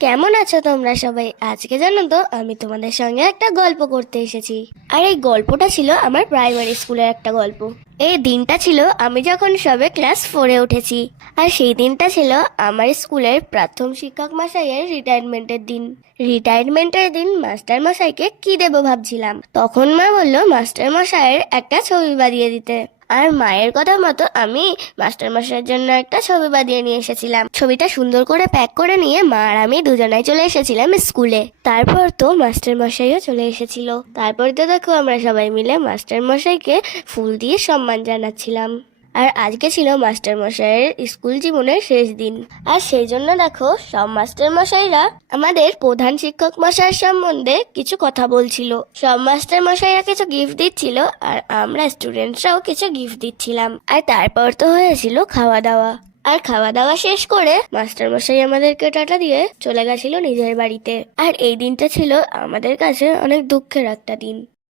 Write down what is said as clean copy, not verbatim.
কেমন আছো তোমরা সবাই? আজকে জানো তো আমি তোমাদের সঙ্গে একটা গল্প করতে এসেছি। আর এই গল্পটা ছিল আমার প্রাইমারি স্কুলের একটা গল্প। এই দিনটা ছিল আমি যখন সবে ক্লাস 4-এ উঠেছি। আর সেই দিনটা ছিল আমার স্কুলের প্রথম শিক্ষক মশাইয়ের রিটায়ারমেন্টের দিন। রিটায়ারমেন্টের দিন মাস্টার মশাইকে কি দেবো ভাবছিলাম, তখন মা বললো মাস্টার মশাইয়ের একটা ছবি বাঁধিয়ে দিতে। আর মায়ের কথা মতো আমি মাস্টার মশাইয়ের জন্য একটা ছবি বাঁধিয়ে নিয়ে এসেছিলাম। ছবিটা সুন্দর করে প্যাক করে নিয়ে মা আর আমি দুজনাই চলে এসেছিলাম স্কুলে। তারপর তো মাস্টার মশাইও চলে এসেছিল। তারপর তো দেখো আমরা সবাই মিলে মাস্টার মশাইকে ফুল দিয়ে সম্মান জানাচ্ছিলাম। আর আজকে ছিল মাস্টার মশাইয়ের স্কুল জীবনের শেষ দিন। আর সেই জন্য দেখো সব মাস্টার মশাইরা আমাদের প্রধান শিক্ষক মশাইয়ের সম্বন্ধে কিছু কথা বলছিল। সব মাস্টার মশাইরা কিছু গিফট দিচ্ছিল আর আমরা স্টুডেন্টরাও কিছু গিফট দিচ্ছিলাম। আর তারপর তো হয়েছিল খাওয়া দাওয়া। আর খাওয়া দাওয়া শেষ করে মাস্টার মশাই আমাদেরকে টাটা দিয়ে চলে গেছিল নিজের বাড়িতে। আর এই দিনটা ছিল আমাদের কাছে অনেক দুঃখের একটা দিন।